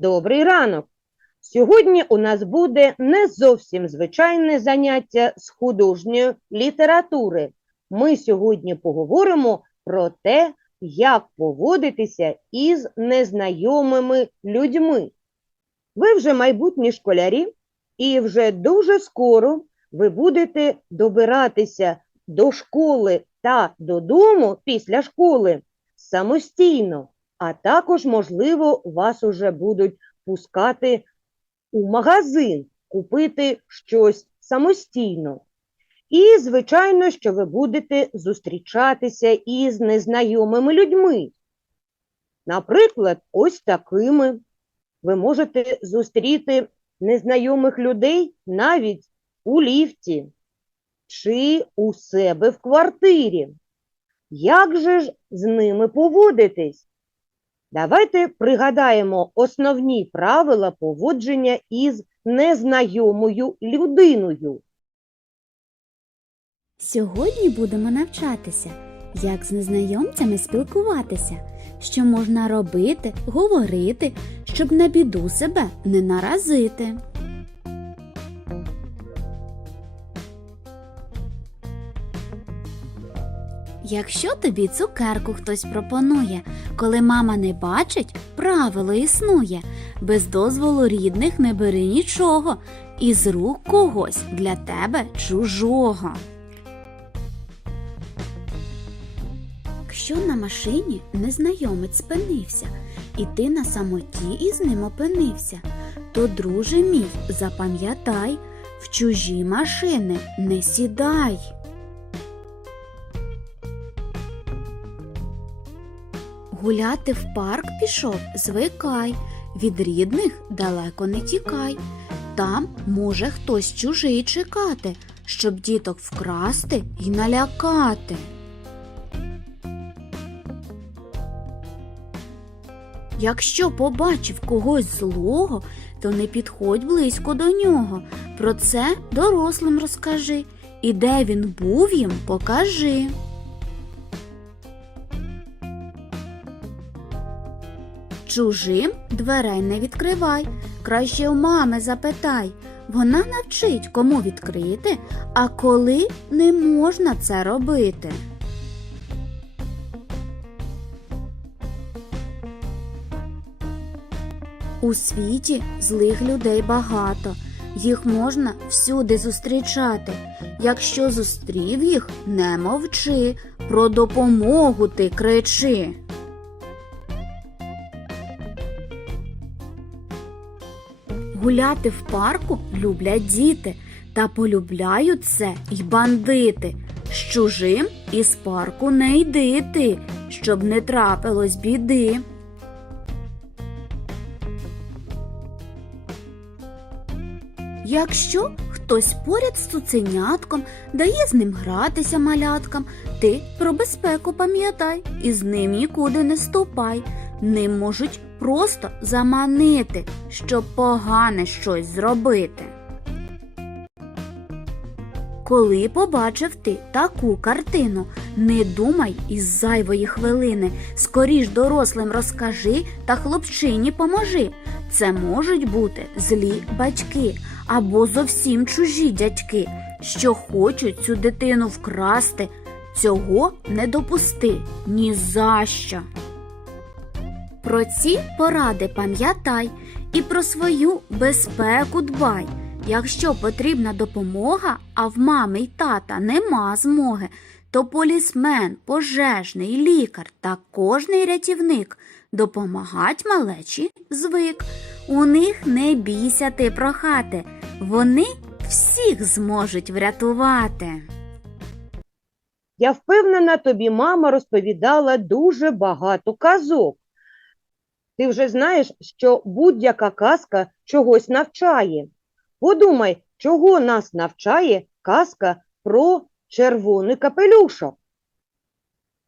Добрий ранок! Сьогодні у нас буде не зовсім звичайне заняття з художньої літератури. Ми сьогодні поговоримо про те, як поводитися із незнайомими людьми. Ви вже майбутні школярі, і вже дуже скоро ви будете добиратися до школи та додому після школи самостійно, а також, можливо, вас уже будуть пускати у магазин купити щось самостійно. І, звичайно, що ви будете зустрічатися із незнайомими людьми. Наприклад, ось такими. Ви можете зустріти незнайомих людей навіть у ліфті чи у себе в квартирі. Як же ж з ними поводитись? Давайте пригадаємо основні правила поводження із незнайомою людиною. Сьогодні будемо навчатися, як з незнайомцями спілкуватися, що можна робити, говорити, щоб на біду себе не наразити. Якщо тобі цукерку хтось пропонує, коли мама не бачить, правило існує. Без дозволу рідних не бери нічого, із рук когось для тебе чужого. Якщо на машині незнайомець спинився, і ти на самоті із ним опинився, то, друже мій, запам'ятай, в чужі машини не сідай. Гуляти в парк пішов, звикай, від рідних далеко не тікай. Там може хтось чужий чекати, щоб діток вкрасти й налякати. Якщо побачив когось злого, то не підходь близько до нього. Про це дорослим розкажи, і де він був їм покажи. Чужим дверей не відкривай, краще у мами запитай. Вона навчить, кому відкрити, а коли не можна це робити. У світі злих людей багато, їх можна всюди зустрічати. Якщо зустрів їх, не мовчи, про допомогу ти кричи. Гуляти в парку люблять діти, та полюбляють це й бандити. З чужим із парку не йди ти, щоб не трапилось біди. Якщо хтось поряд з цуценятком дає з ним гратися маляткам, ти про безпеку пам'ятай і з ним нікуди не ступай. Ним можуть просто заманити, щоб погане щось зробити. Коли побачив ти таку картину, не думай із зайвої хвилини, скоріш дорослим розкажи та хлопчині поможи. Це можуть бути злі батьки або зовсім чужі дядьки, що хочуть цю дитину вкрасти. Цього не допусти ні за що. Про ці поради пам'ятай і про свою безпеку дбай. Якщо потрібна допомога, а в мами й тата нема змоги, то полісмен, пожежний, лікар та кожний рятівник допомагать малечі звик. У них не бійся ти прохати, вони всіх зможуть врятувати. Я впевнена, тобі мама розповідала дуже багато казок. Ти вже знаєш, що будь-яка казка чогось навчає. Подумай, чого нас навчає казка про червоний капелюшок.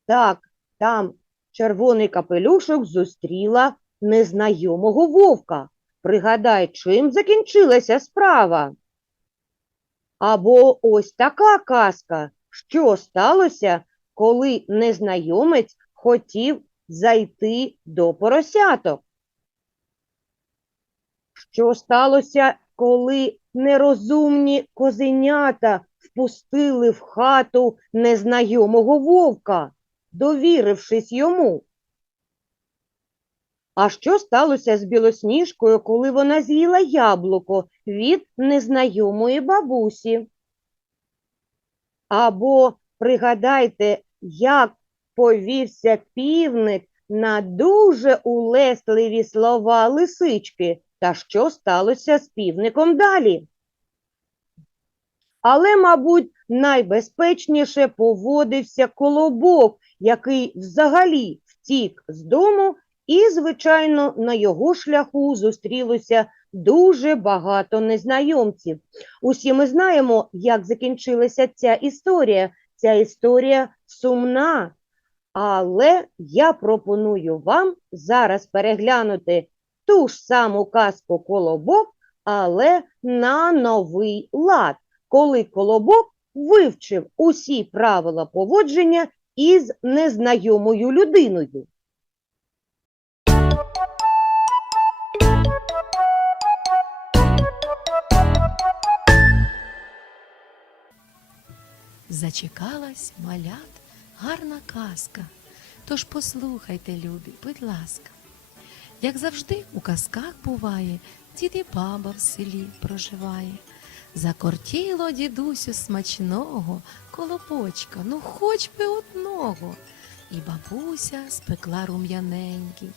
Так, там червоний капелюшок зустріла незнайомого вовка. Пригадай, чим закінчилася справа. Або ось така казка, що сталося, коли незнайомець хотів зайти до поросяток. Що сталося, коли нерозумні козенята впустили в хату незнайомого вовка, довірившись йому? А що сталося з білосніжкою, коли вона з'їла яблуко від незнайомої бабусі? Або пригадайте, як повівся півник на дуже улесливі слова лисички, та що сталося з півником далі. Але, мабуть, найбезпечніше поводився колобок, який взагалі втік з дому, і, звичайно, на його шляху зустрілося дуже багато незнайомців. Усі ми знаємо, як закінчилася ця історія. Ця історія сумна. Але я пропоную вам зараз переглянути ту ж саму казку Колобок, але на новий лад, коли Колобок вивчив усі правила поводження із незнайомою людиною. Зачекалась малят гарна казка. Тож послухайте, любі, будь ласка. Як завжди у казках буває, дід і баба в селі проживає. Закортіло дідусю смачного, колобочка, ну хоч би одного. І бабуся спекла рум'яненький,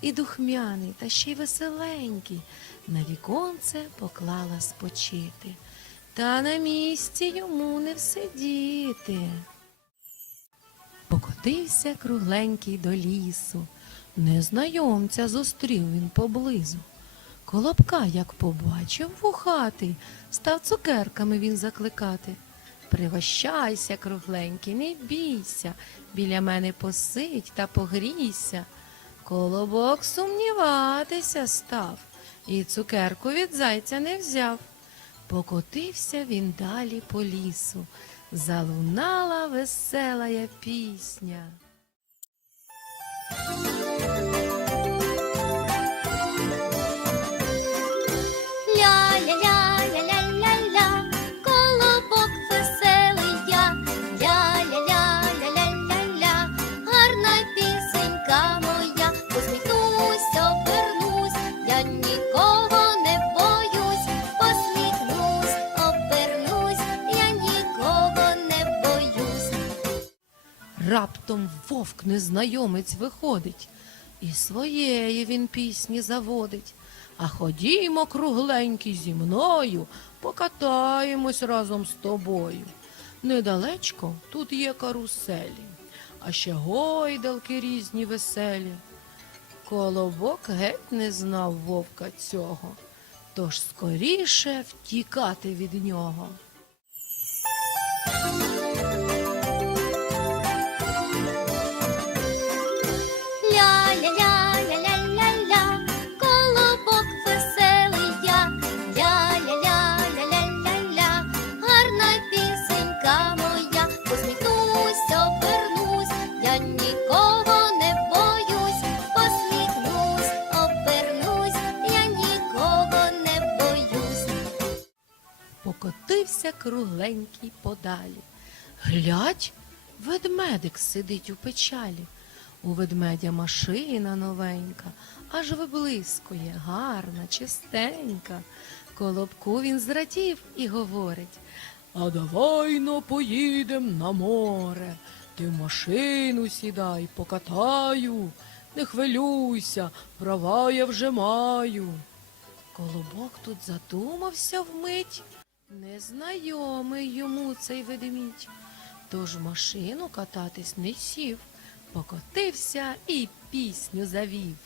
і духмяний, та ще й веселенький. На віконце поклала спочити. Та на місці йому не всидіти. Покотився кругленький до лісу, незнайомця зустрів він поблизу. Колобка, як побачив вухатий, став цукерками він закликати. Пригощайся, кругленький, не бійся, біля мене посидь та погрійся. Колобок сумніватися став, і цукерку від зайця не взяв. Покотився він далі по лісу, залунала веселая пісня. Раптом вовк незнайомець виходить, і своєї він пісні заводить. А ходімо, кругленький, зі мною, покатаємось разом з тобою. Недалечко тут є каруселі, а ще гойдалки різні веселі. Колобок геть не знав вовка цього, тож скоріше втікати від нього. Покотився кругленький подалі. Глядь, ведмедик сидить у печалі. У ведмедя машина новенька, аж виблискує, гарна, чистенька. Колобку він зрадів і говорить. А давай но поїдем на море. Ти в машину сідай, покатаю. Не хвилюйся, права я вже маю. Колобок тут задумався вмить. Незнайомий йому цей ведмідь. Тож машину кататись не сів, покотився і пісню завів.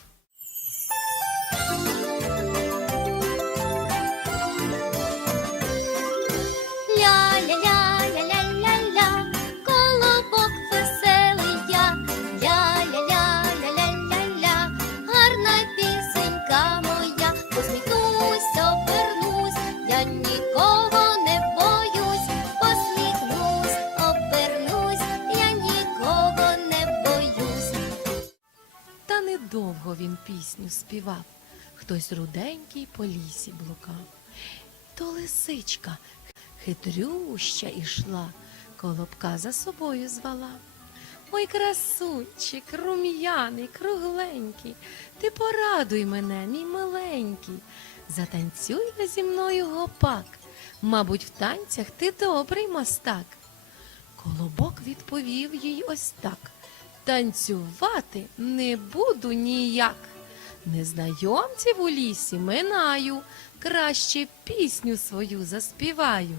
Співав. хтось руденький по лісі блукав. То лисичка хитрюща ішла, колобка за собою звала. Ой, красунчик, рум'яний, кругленький, ти порадуй мене, мій миленький, затанцюй зі мною гопак. Мабуть, в танцях ти добрий мастак. Колобок відповів їй ось так. Танцювати не буду ніяк. Незнайомців у лісі минаю, краще пісню свою заспіваю.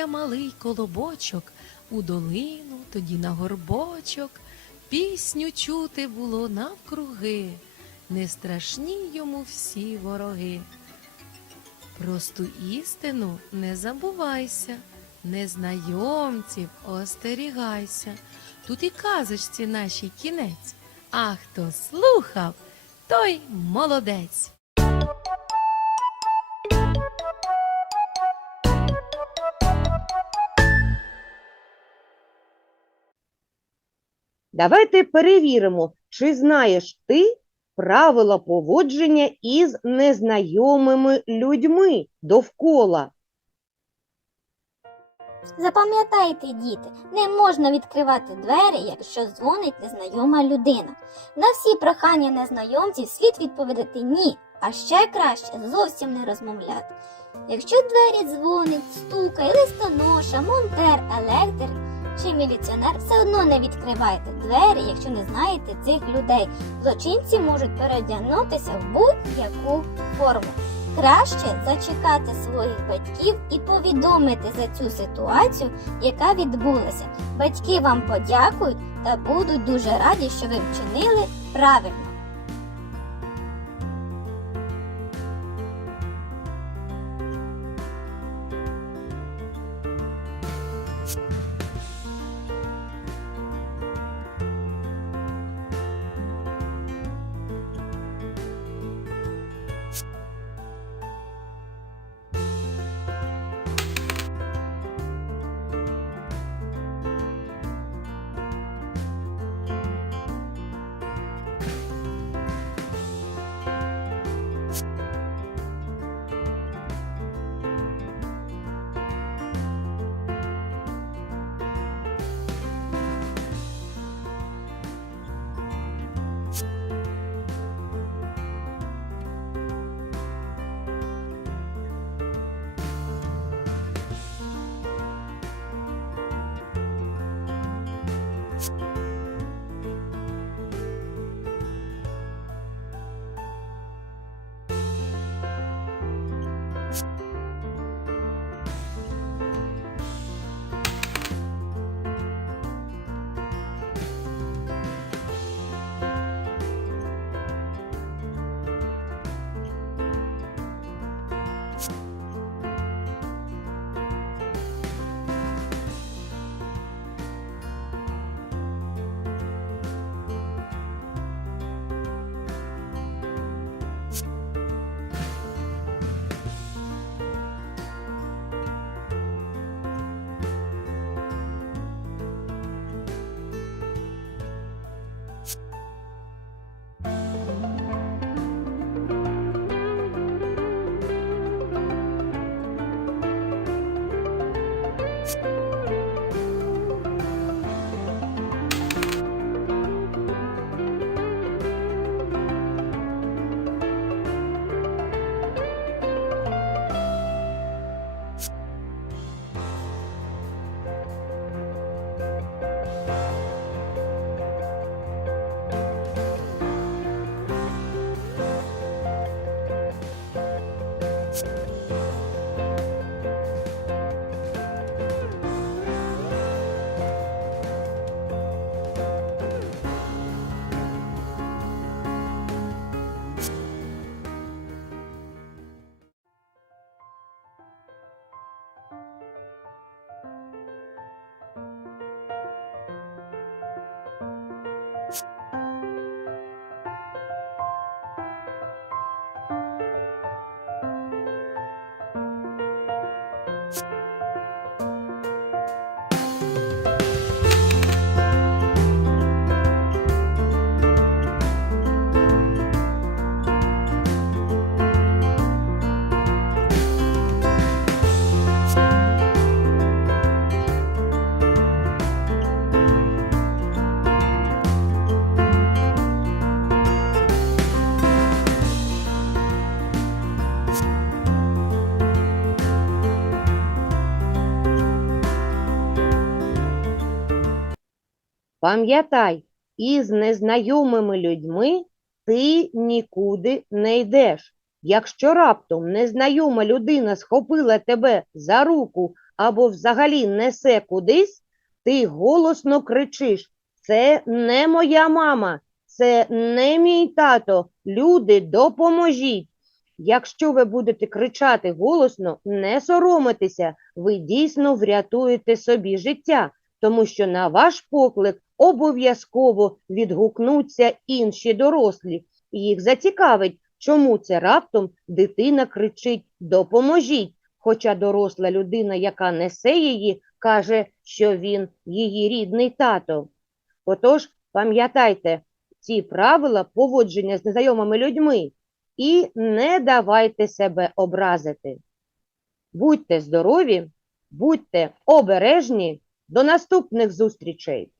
Покотився малий колобочок у долину, тоді на горбочок. Пісню чути було навкруги, не страшні йому всі вороги. Просту істину не забувайся, незнайомців остерігайся. Тут і казочці нашій кінець, а хто слухав, той молодець. Давайте перевіримо, чи знаєш ти правила поводження із незнайомими людьми довкола. Запам'ятайте, діти, не можна відкривати двері, якщо дзвонить незнайома людина. На всі прохання незнайомців слід відповідати ні, а ще краще зовсім не розмовляти. Якщо двері дзвонить, стукає листоноша, монтер, електрик чи міліціонер, все одно не відкривайте двері, якщо не знаєте цих людей. Злочинці можуть передягнутися в будь-яку форму. Краще зачекати своїх батьків і повідомити за цю ситуацію, яка відбулася. Батьки вам подякують та будуть дуже раді, що ви вчинили правильно. Пам'ятай, із незнайомими людьми ти нікуди не йдеш. Якщо раптом незнайома людина схопила тебе за руку або взагалі несе кудись, ти голосно кричиш: Це не моя мама, це не мій тато. Люди, допоможіть. Якщо ви будете кричати голосно, не соромитеся, ви дійсно врятуєте собі життя, тому що на ваш поклик обов'язково відгукнуться інші дорослі. Їх зацікавить, чому це раптом дитина кричить «допоможіть», хоча доросла людина, яка несе її, каже, що він її рідний тато. Отож, пам'ятайте ці правила поводження з незнайомими людьми і не давайте себе образити. Будьте здорові, будьте обережні, до наступних зустрічей!